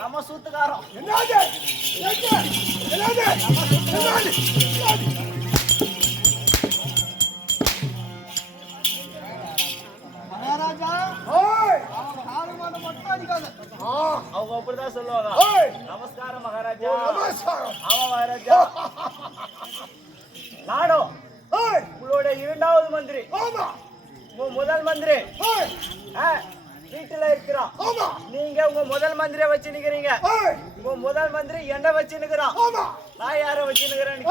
நம்ம சூத்துக்காரம் அவங்க அப்படிதான் சொல்லுவாங்க. நமஸ்காரம் மகாராஜா. ஆமா மகாராஜா. நானும் உங்களோட இரண்டாவது மந்திரி, முதல் மந்திரி வீட்டுல இருக்கிறோம். நீங்க உங்க முதல் மந்திரியை வச்சு நிக்கிறீங்க. உங்க முதல் மந்திரி என்ன வச்சு நிக்கிறான், நான் யார வச்சு நிக்கிறேன்னு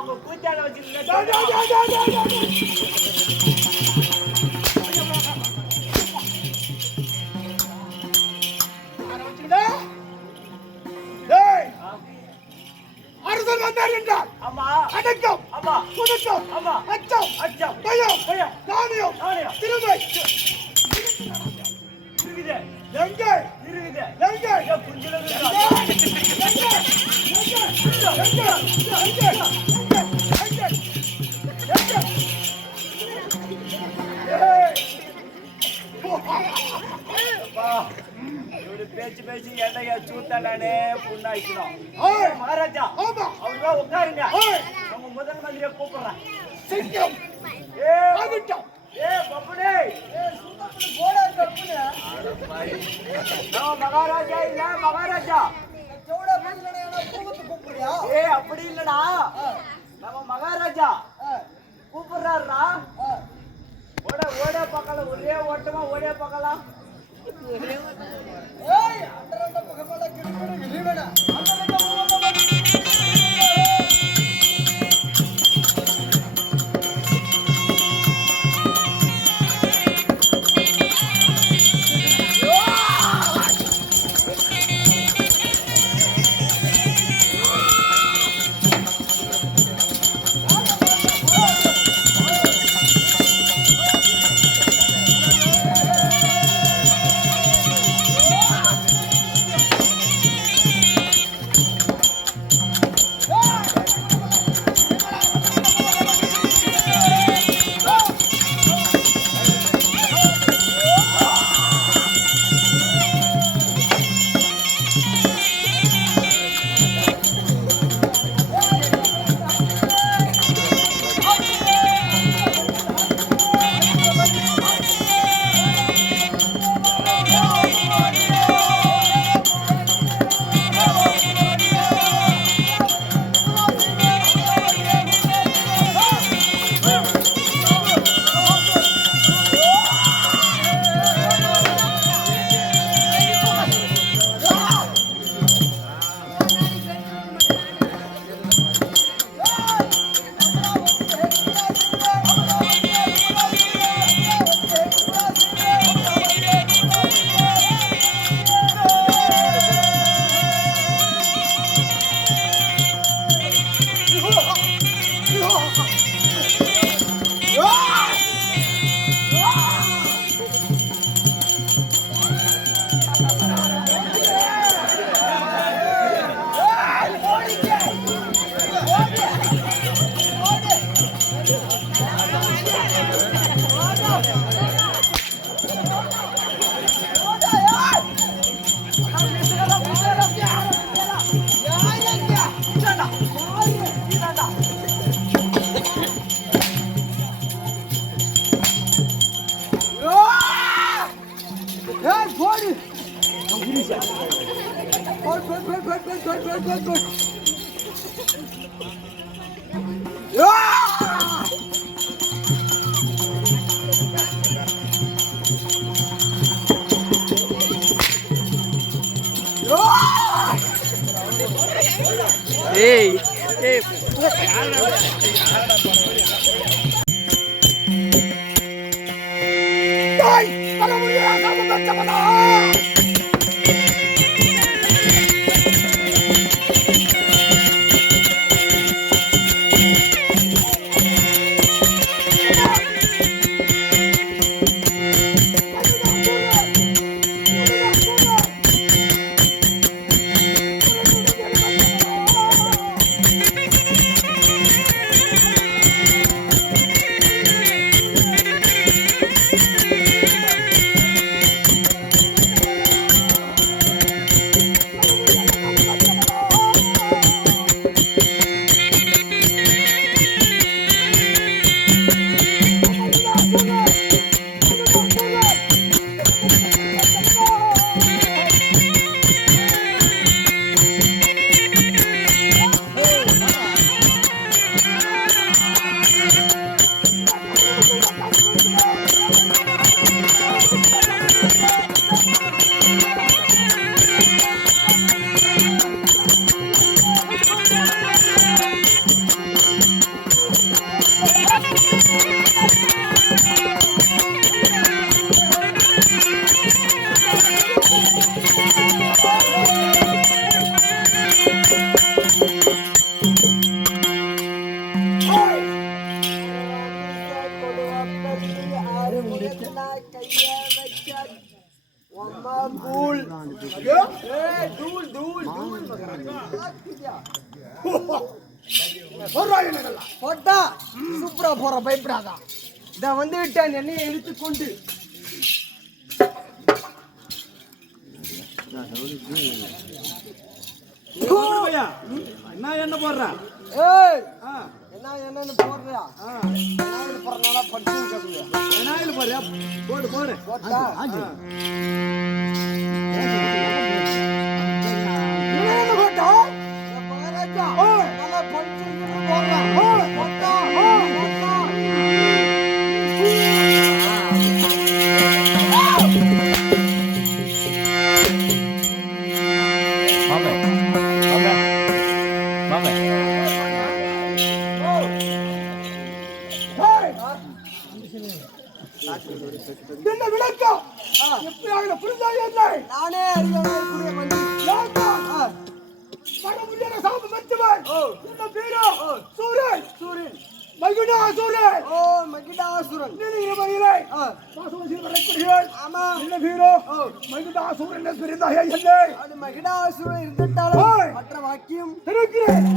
உங்க கூத்தான வச்சு அரசன் வந்தார் என்றால் அடக்கம், சுதக்கம், அச்சம், பயம், தானியம், திருமை எங்கே பேச்சு பேச்சு என்னைய சூத்தானே புண்ணாய்க்கணும். மகாராஜா அவங்க உட்காருங்க. நம்ம முதல் மந்திரியை கூப்பிடுறேன். மகாராஜா இல்ல மகாராஜா அப்படி இல்லடா. நம்ம மகாராஜா ஓட்டமா ஓடியா பார்க்கலாம். Hey, hey. போட்டா சூப்பரா போற பயப்படாதா. இத வந்து விட்டேன் என்னைய இழுத்துக்கொண்டு என்ன என்ன போடுற? ஏய் என்ன என்னன்னு போடுறியா? என்னாயில போறனால பட்டு கட்டியா? என்னாயில போறியா? போடு போடு. போட்டா ஆஜி. என்ன போட்டா? மகாராஜா நல்லா பட்டு போடுறா. போட்டா போட்டா என்ன விளக்கம் எப்படியாக புரிந்தாய் இல்லை நானே அறியக்கூடிய மந்திரி வர முடியாத சாபம் பெற்றவன் என்ன பேரோ சூரன் மகிடாசுரன் மகிடாசுரன் நீலகிரிமலையிலே வாசவசில் வரக்கூடியவன் ஆமா என்ன பேரோ மகிடாசுரன் என்று இருந்தாய் இல்லை அது மகிடாசுரன் இருந்துட்டாலும் மற்ற வாக்கியம் தெரிகிறேன்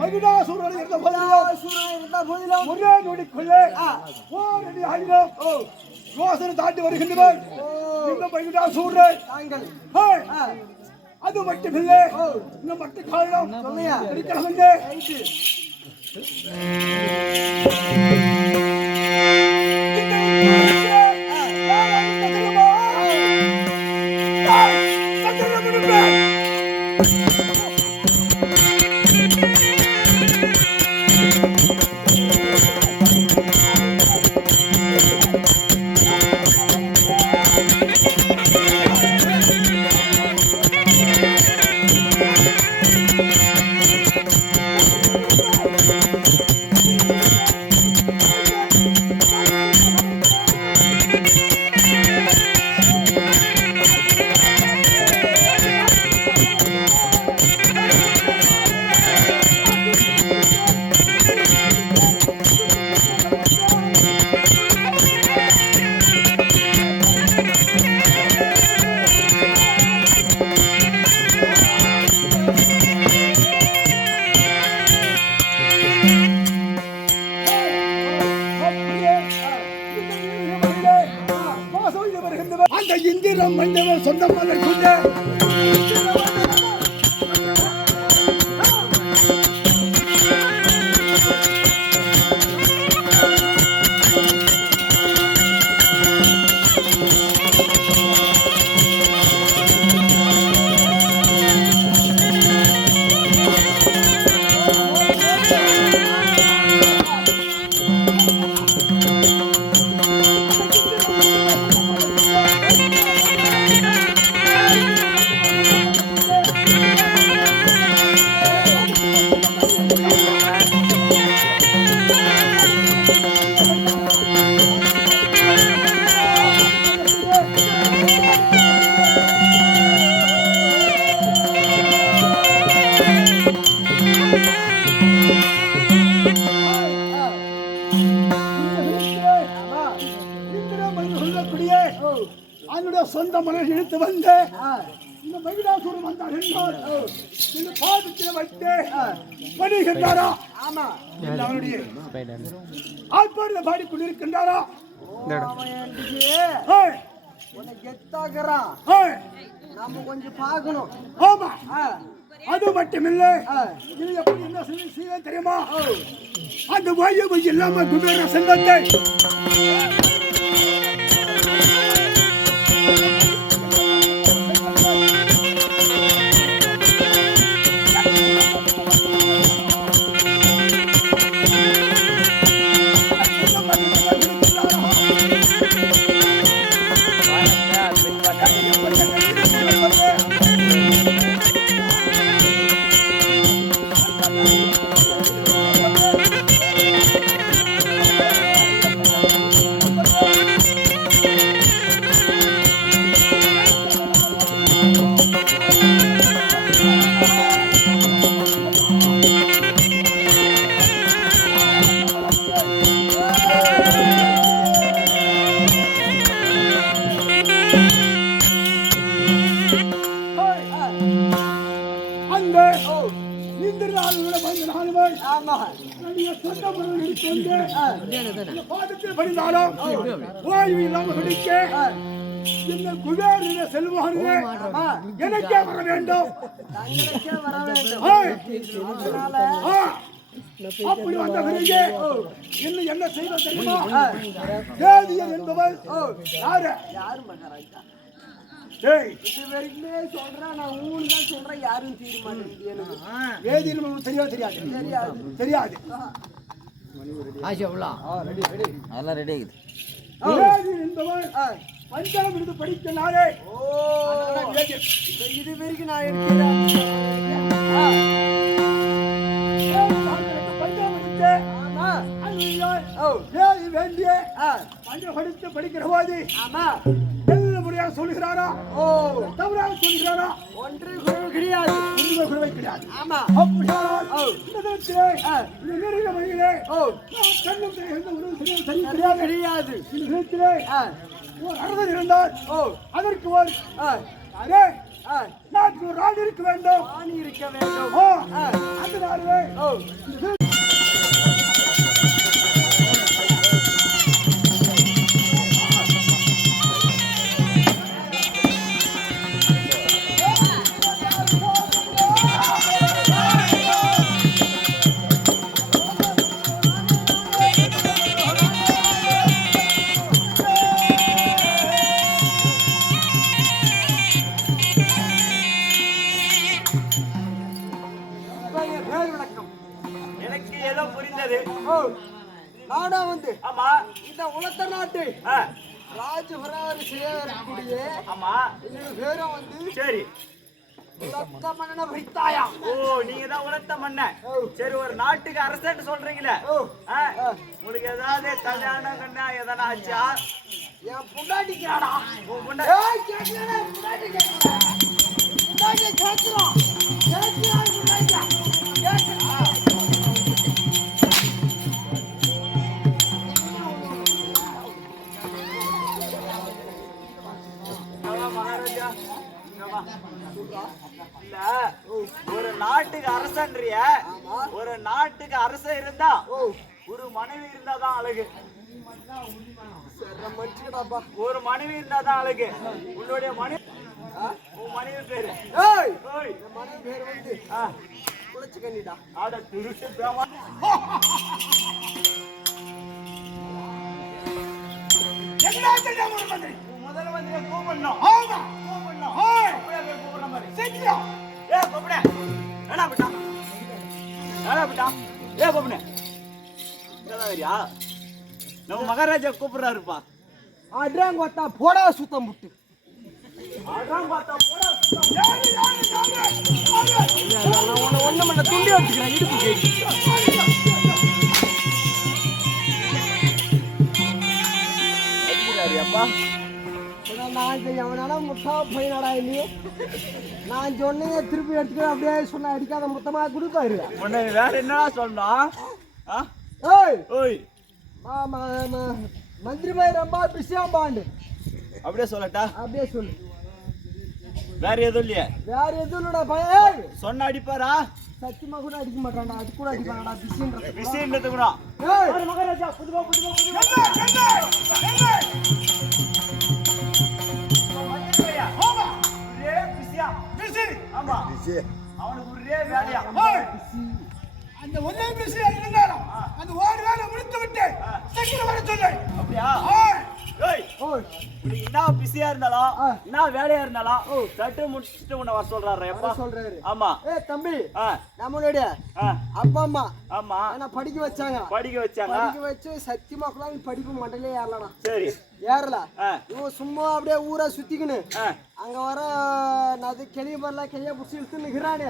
மகிடாசுரன் இருந்த போதிலும் ஒரே நொடிக்குள்ளே ஓரடி ஆயிரம் யோசனை தாண்டி வருகின்றவர் இந்த மகிடாசுரன் அது மட்டுமில்லை இன்னும் மற்ற காரணம் இருக்கிறவங்க அந்த இந்திரம் மன்னவர் சொந்தமாக கொண்ட அவனுடைய சொந்த மனதில் இழுத்து வந்து இந்த மகிடாசுரன் வந்தார் என்றால் இந்த பாதத்தில் வைத்து பணிகின்றாரா? ஆமா, அவனுடைய ஆட்பாடுல பாடிக்கொண்டிருக்கின்றாரா? நாம கொஞ்சம் பார்க்கணும். ஆமா, அது மட்டுமில்லை, இது எப்படி என்ன செய்ய தெரியுமா? அந்த வாயு இல்லாம குபேர செல்வத்தை அந்த நாளுமே ஆமா என்னுடைய சொந்த பொருள் எடுத்துக்கொண்டு பாதத்தில் படிந்தாலும் ஓய்வு இல்லாமல் படிக்க இந்த குபேரனிட செல்வானே எனக்கே வர வேண்டும். தங்களுக்கே வர வேண்டும். அதனால அப்படி வந்த பிறகு இன்னும் என்ன செய்த தெரியுமா? வேதியர் என்பவர் யாரு? யாரு மகாராஜா? டேய், இது வரைக்குமே சொல்றேன், நான் ஊன்னு தான் சொல்றேன், யாரும் தீர மாட்டேங்குது எனக்கு. வேதியர் நமக்கு தெரியாது தெரியாது தெரியாது. அதெல்லாம் ரெடி ஆகுது. வேதியர் என்பவர் பஞ்சாலம் இருந்து படித்த நாளே. இது வரைக்கும் நான் எடுக்கிறேன். பஞ்சாலம் எடுத்து ஆமா வேதி வேண்டிய பஞ்சம் படித்து படிக்கிற போது ஆமா நல்லபடியாக சொல்லுகிறாரா? தவறாக சொல்லுகிறாரா? ஒன்று குறைவு கிடையாது. ஒன்றுமே குறைவை கிடையாது. ஆமா அப்படியானால் இந்த நேரத்திலே இந்த நெருங்கிய வழியிலே கண்ணும் எந்த உணவு சரி கிடையாது கிடையாது. இந்த நேரத்திலே ஒரு அரசன் இருந்தால் அதற்கு ஒரு அரே நாட்டுக்கு ஒரு ஆள் இருக்க வேண்டும். ஆணி இருக்க வேண்டும். அந்த நாளே எனக்கு ஏதோ புரிந்தது. நானா வந்து ஆமா இந்த உலக நாட்டு ஆ, ராஜபுராரி செய்யக்கூடிய ஆமா என்னோட பேரும் வந்து சரி. உலக மன்னன பிரித்தாயா. ஓ, நீங்க தான் உலர்த்த மன்ன. சரி, ஒரு நாட்டுக்கு அரசன்னு சொல்றீங்களே, உங்களுக்கு ஏதாவது கல்யாணம் கண்ணா எதனா ஆச்சா? என் புண்டாட்டிக்கிறாடா. உன் பொண்ணு- ஏய் கேக்குறா புண்டாட்டி கேக்குறா. புண்டாட்டி கேக்குறா. கேக்குறா புண்டாட்டியா. கேக்குறா. ஆமா, மகாராஜா. இங்க வா. இல்ல, ஒரு நாட்டுக்கு அரசன்றிய, ஒரு நாட்டுக்கு அரசன் இருந்தா ஒரு மனைவி இருந்தாதான் அழகு. சரி மன்னிச்சுடாப்பா. ஒரு மனைவி இருந்தாதான் அழகு. உன்னுடைய மனைவி, உன் மனைவி பேரு? ஏய் ஓய். இந்த மனைவி பேர் வந்து குளிச்சு கண்ணிடா. ஆட துருஷ பிரமா. என்ன தெரியாம ஒரு மந்திரி முதல் மந்திரியை கூப்பிடணும். ஆமா கூப்பிடணும். அப்படியே போய் கூப்பிடுற மாதிரி. சீக்கிரம் கூப்பிட வேணா விட்டா, வேணா விட்டா. கூப்பிடு. இங்கதான் வரியா? நம்ம மகாராஜா கூப்பிடுறாருப்பா. அட்ராங்கோட்டா போடா சுத்தம் புட்டு. அதான் பார்த்தா போடா. ஒண்ணு மண்ண துண்டி வச்சுக்கிறேன் இடுப்பு கேட்டு. அப்பா நான் எவனால முட்டா போயினடா இல்லையே. நான் சொன்னீங்க திருப்பி எடுத்துக்க அப்படியே சொன்ன அடிக்காத மொத்தமா கொடுப்பாரு. உன்னை வேற என்ன சொல்லணும்? ஏய் ஓய், மந்திரி பாய் ரொம்ப பிஸியா பாண்டு அப்படியே சொல்லட்டா? அப்படியே சொல்லு. வேற எதுவும் இல்லையே? வேற எதுவும் இல்லடா பையன். சொன்ன அடிப்பாரா? சத்தியமா கூட அடிக்க மாட்டான்டா. அது கூட அடிப்பாங்கடா பிஸின்ற. விஷயன்றது கூட. ஏய் மகாராஜா புதுவா புதுவா புதுவா. ஆமா, அவனுக்கு ஒரே வேலையா? அந்த ஒரே விஷயம் இருந்தாலும் அந்த ஒரு வேலை முடித்து விட்டு சீக்கிரம் வர சொல்லு. அப்படியா? ஏய், ஓய் உனக்கு என்ன பிஸியா இருந்தாலும் என்ன வேலையா இருந்தாலும் சட்டு முடிச்சுட்டு உன்னை வர சொல்றாரு. எப்பா சொல்றாரு. ஆமா. ஏய் தம்பி, ஆ, நம்மளுடைய ஆ, அப்பா அம்மா ஆமா, என்ன படிக்க வச்சாங்க. படிக்க வச்சாங்க. படிக்க வச்சு சத்தியமா கூட படிப்பு மண்டலே ஏறலடா. சரி. ஏறல. ஆ, இவன் சும்மா அப்படியே ஊரை சுத்திக்கின்னு ஆ, அங்க வர அது கிளிய வரல கிளிய பிடிச்சி இழுத்து நிக்கிறானு.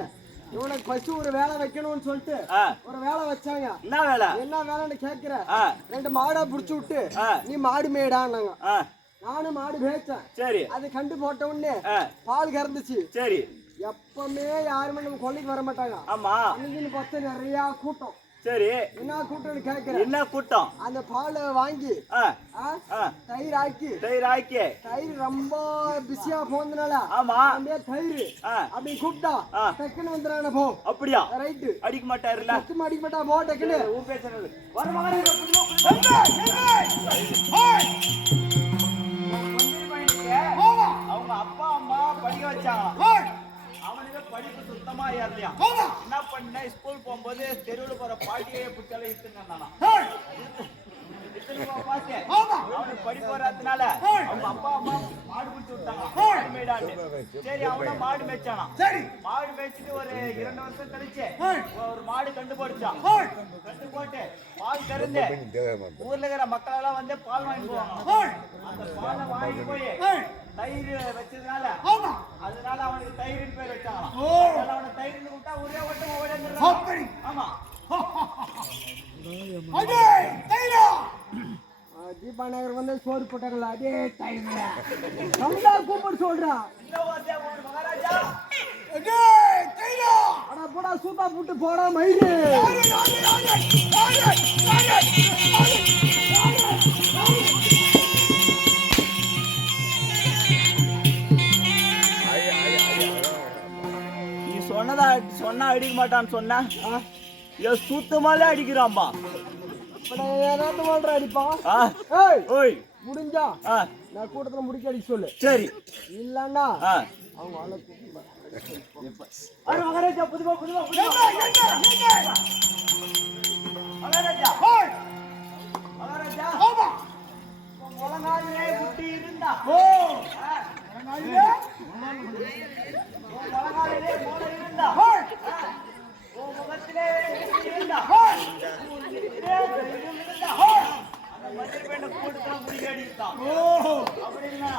இவனுக்கு ஃபர்ஸ்ட் ஒரு வேலை வைக்கணும்னு சொல்லிட்டு ஆ. ஒரு வேலை வச்சாங்க. என்ன வேலை? என்ன வேலைன்னு கேக்குற? ஆ, 2 மாடா புடிச்சு விட்டு ஆ. நீ மாடு மேடான்னாங்க. ஆ, நானும் மாடு மேய்ச்சேன். சரி. அது கண்டு போட்ட உடனே ஆ, பால் கறந்துச்சு. சரி. எப்பவுமே யாருமே நம்ம கொல்லைக்கு வர மாட்டாங்க. ஆமா. அன்னைக்குன்னு பார்த்தா நிறைய கூட்டம். சரி, என்ன கூட்டம்னு கேட்கிறேன். என்ன கூட்டம்? அந்த பாலை வாங்கி ஆ, ஆ, ஆ, தயிர் ஆக்கி தயிர் ஆக்கி, தயிர் ரொம்ப பிஸியா போனதுனால ஆமா, அப்படியே தயிர் ஆ, அப்படி கூப்பிட்டா ஆ. டக்குன்னு வந்துடுறான போ. அப்படியா? ரைட்டு, அடிக்க மாட்டாருல்ல? டக்குன்னு அடிக்க மாட்டா போ டக்குன்னு. உன் பேசுறது வர மகனே, அவங்க அப்பா அம்மா படிக்க வச்சாங்க. அவனுக்கு படிப்பு சுத்தமா ஏறலையா? என்ன பண்ண, ஸ்கூல் போகும்போது தெருவில் போற பாட்டியே பிடிச்சாலும் இட்டுனானா? அவனுக்கு படிப்பு வராதனால அவங்க அப்பா அம்மா மாடு பிடிச்சு விட்டாங்க, மாடு மேய்டான்னு. சரி, அவன மாடு மேய்ச்சானா. மாடு மேய்ச்சிட்டு ஒரு 2 வருஷம் கழிச்சு ஒரு மாடு கண்டு போடுச்சான். கண்டு போட்டு பால் கறந்து ஊர்ல இருக்கிற மக்கள் எல்லாம் வந்து பால் வாங்கி போவாங்க. அந்த பாலை வாங்கி போய் தயிர் வச்சதுனால அதனால அவனுக்கு தயிரின் பேர் வச்சாங்களாம். அவனை தயிர்னு கூப்பிட்டா ஒரே ஓட்டம் ஓடி. ஆமா, தீபா நகர் வந்து சோறு போட்டாங்கல்ல, அதே தயிர் சவுண்டா கூப்பிட்டு சொல்றா. மகாராஜா, அடா போடா சூப்பா போட்டு போடா மயிறு. நீ சொன்னா அடிக்க மாட்டான்னு சொன்ன, சுத்தமாலே அடிக்கிறான்பா. ஏதாவது வாழ்ற அடிப்பா. ஏய், ஓய், முடிஞ்சா ஆ, நான் கூட்டத்துல முடிக்க அடிக்க சொல்லு. சரி. இல்லன்னா ஆ, அவங்க ஆளை மகாராஜா, புதுவா மகாராஜா, மகாராஜா, முழங்காலிலே குட்டி இருந்தா, முழங்காலிலே மூளை இருந்தா, உன் முகத்திலே இருந்தா, அந்த மஞ்சள் பெண்ணை கூட்டத்தில் முடிக்க அடித்தான். அப்படின்னா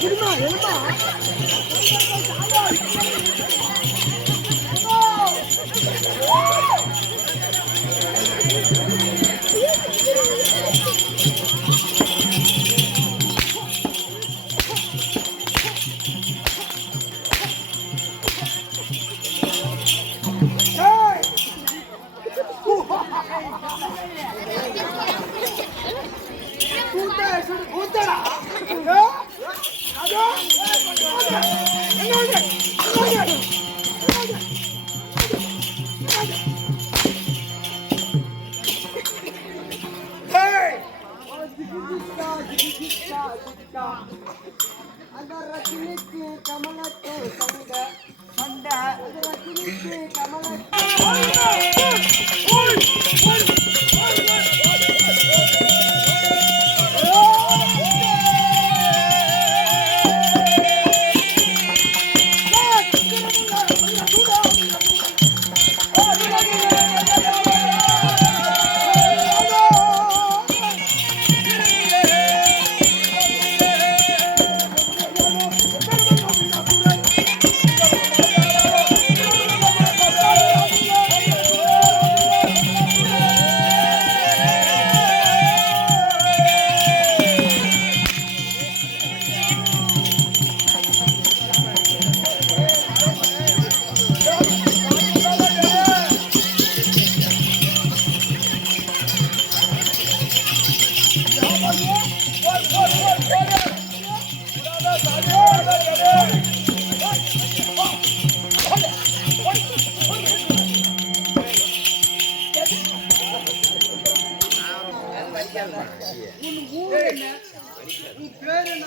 சினிமா என்னமா அந்த ரத்தினிக்கு கமலத்து சண்டை சண்டை அந்த ரத்தினிக்கு கமலத்து Hey!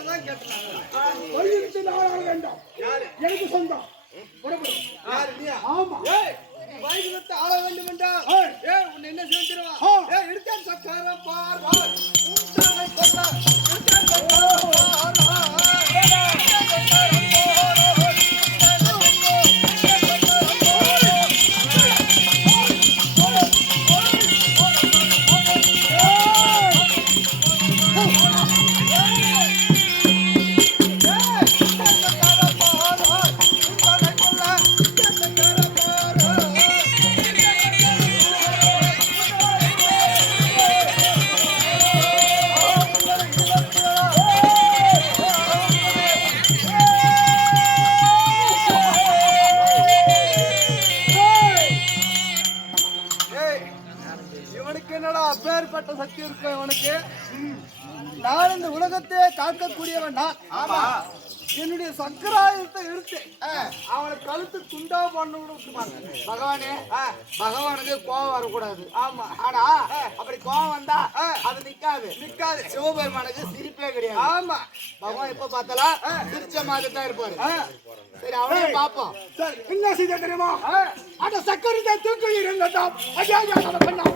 தான் கேட்டாங்க. வயிறுக்கு நாளாக வேண்டாம். எனக்கு சொந்தம். புறப்படு. யாரு நீயா? ஆமா. ஏய், வயிறுக்கு ஆள வேண்டும் என்றால் உன்னை என்ன செய்ய தெரியுமா? எடுத்தேன் சக்கர பார் உண்டானை கொல்ல எடுத்தேன் சக்கர இவனுக்கு என்னடா அப்பேற்பட்ட சக்தி இருக்கும் இவனுக்கு. நான் இந்த உலகத்தை காக்கக்கூடியவன் நான். ஆமா, என்னுடைய சக்கராயுதத்தை எடுத்து அவனை கழுத்து துண்டா பண்ண பகவானே. பகவானுக்கு கோபம் வரக்கூடாது. ஆமா, ஆனா அப்படி கோபம் வந்தா அது நிக்காது. சிவபெருமானுக்கு சிரிப்பே கிடையாது. ஆமா, பகவான் எப்ப பார்த்தாலும் சிரிச்ச மாதிரி தான் இருப்பாரு. சரி, அவனே பாப்போம். சரி, என்ன செய்ய தெரியுமா? அந்த சக்கரத்தை தூக்கி இருங்கட்டும். ஐயா அதை பண்ணலாம்.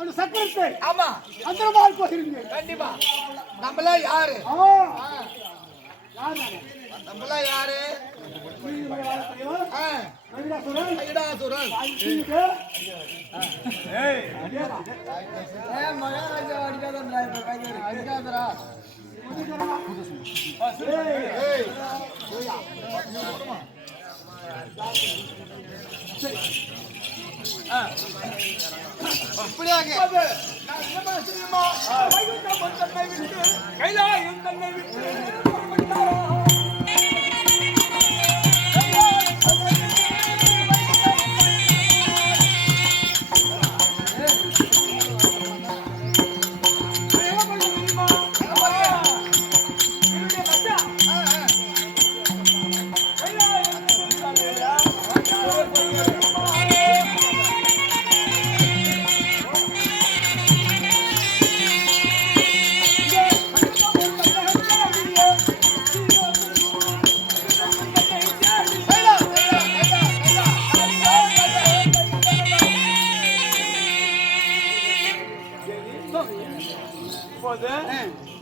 அந்த சக்கரத்தை ஆமா அந்த மாதிரி போகிறீங்க. கண்டிப்பா. நம்மள யாரு? நம்மள யாரு? கைடாசுரன். மகாராஜா அடிக்காதரா.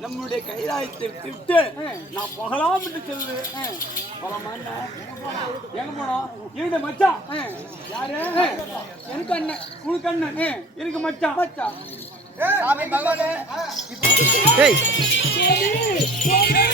நம்மளுடைய கைலாயத்தை விட்டு நான் போகலாம் என்று சொல்லு. எங்க போனோம்? இருந்த மச்சான் யாரு? எனக்கு அண்ணன், உனக்கு அண்ணன், எனக்கு மச்சான். மச்சான் சாமி பகவானே. டேய் சுவாமி